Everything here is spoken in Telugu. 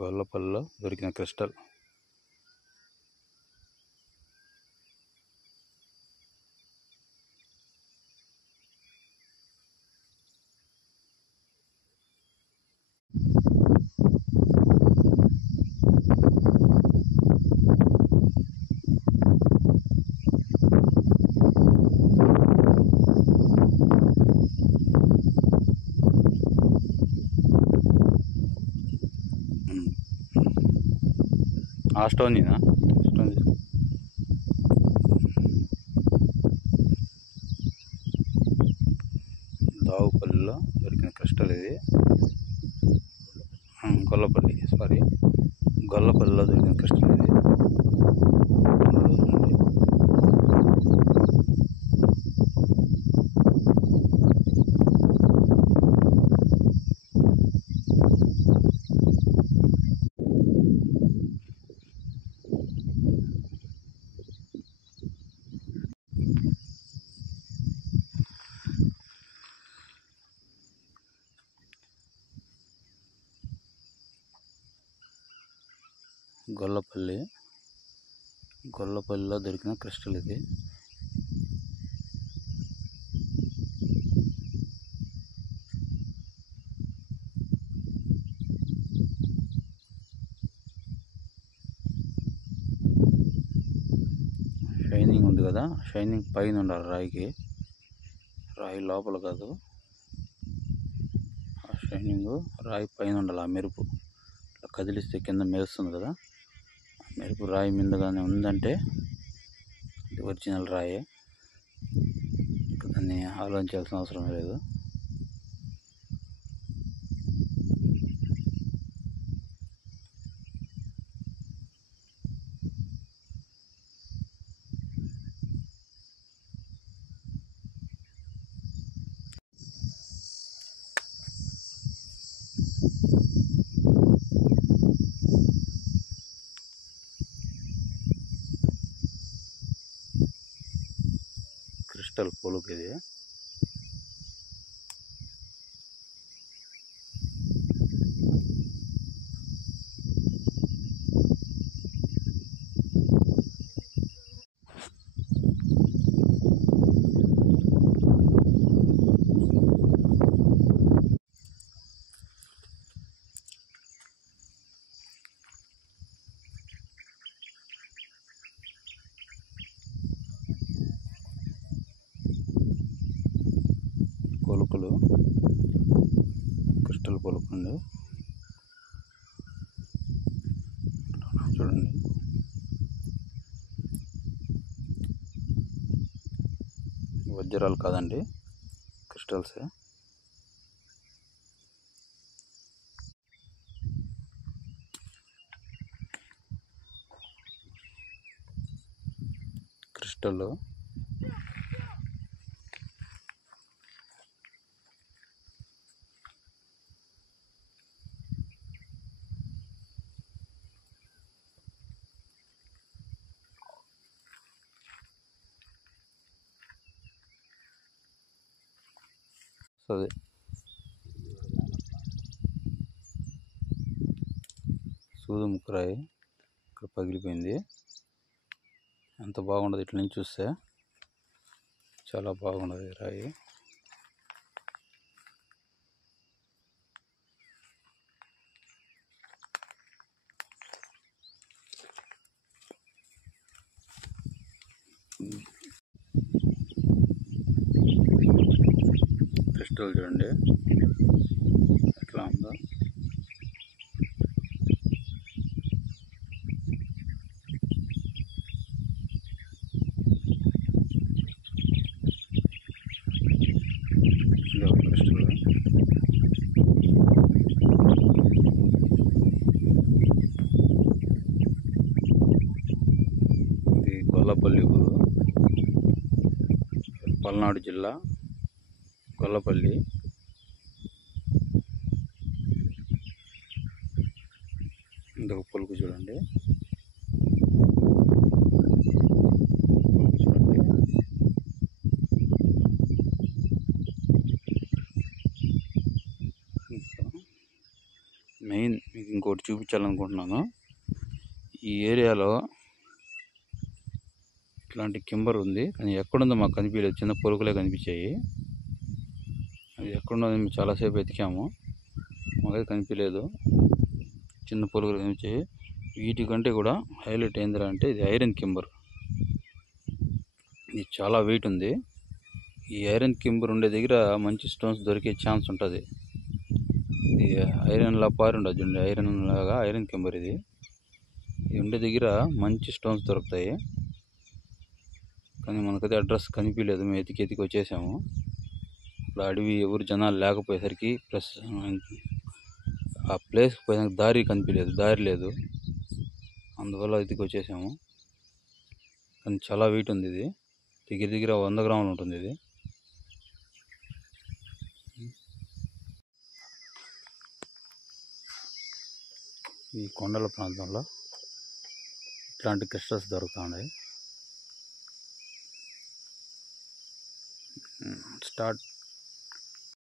గొల్లపల్లిలో దొరికిన క్రిస్టల్. ఆ స్టోన్ ఇదా? స్టోన్ దావుపల్లిలో దొరికిన క్రిస్టల్ ఇది. గొల్లపల్లిలో దొరికిన క్రిస్టల్ ఇది. గొల్లపల్లిలో దొరికిన క్రిస్టల్ ఇది. షైనింగ్ ఉంది కదా, షైనింగ్ పైన ఉండాలి రాయికి, రాయి లోపల కాదు. ఆ షైనింగ్ రాయి పైన ఉండాలి. ఆ మెరుపు ఇట్లా కదిలిస్తే కింద మెరుస్తుంది కదా, ఆ మెరుపు రాయి మీదగానే ఉందంటే ఇది ఒరిజినల్ రాయే. దాన్ని ఆలోచించాల్సిన అవసరం లేదు. క్రిస్టల్ పొలుపు ఇది. పొలుకులు, క్రిస్టల్ పొలుపు ఉంది చూడండి. వజ్రాలు కాదండి, క్రిస్టల్సే. క్రిస్టల్ అదే సూది ముక్కరాయి ఇక్కడ పగిలిపోయింది. ఎంత బాగుండదు ఇట్ల నుంచి చూస్తే, చాలా బాగుండదు రాయి. క్రిస్టల్ చూడండి ఎట్లా ఉందో. క్రిస్టల్ ఇది గొల్లపల్లి ఊరు, పల్నాడు జిల్లా గొల్లపల్లి. ఇంకొక పొలుకు చూడండి. ఒకటి చూపించాలనుకుంటున్నాను. ఈ ఏరియాలో ఇట్లాంటి కింబర్ ఉంది, కానీ ఎక్కడుందో మాకు కనిపించలేదు. చిన్న పొలుకులే కనిపించాయి. అది ఎక్కడుందో మేము చాలాసేపు వెతికాము, మాకైతే కనిపించలేదు. చిన్న పొలుకులు కనిపించాయి. వీటికంటే కూడా హైలైట్ ఏందిరా అంటే ఇది ఐరన్ కింబర్. ఇది చాలా వెయిట్ ఉంది. ఈ ఐరన్ కింబర్ ఉండే దగ్గర మంచి స్టోన్స్ దొరికే ఛాన్స్ ఉంటుంది. ఇది ఐరన్ లా పారి ఉండదు చూడండి, ఐరన్ లాగా ఐరన్ కింబర్ ఇది. ఇది ఉండే దగ్గర మంచి స్టోన్స్ దొరుకుతాయి. కానీ మనకైతే అడ్రస్ కనిపించలేదు. మేము ఎతికి వచ్చేసాము. అలా అడవి ఎవరు జనాలు లేకపోయేసరికి, ప్లస్ ఆ ప్లేస్కి పోయినాక దారి లేదు. అందువల్ల ఎతికి వచ్చేసాము. కానీ చాలా వెయిట్ ఉంది ఇది. దగ్గర 100 గ్రాములు ఉంటుంది ఇది. ఈ కొండల ప్రాంతంలో ఇట్లాంటి క్రిస్టల్స్ దొరుకుతూ ఉన్నాయి. స్టార్ట్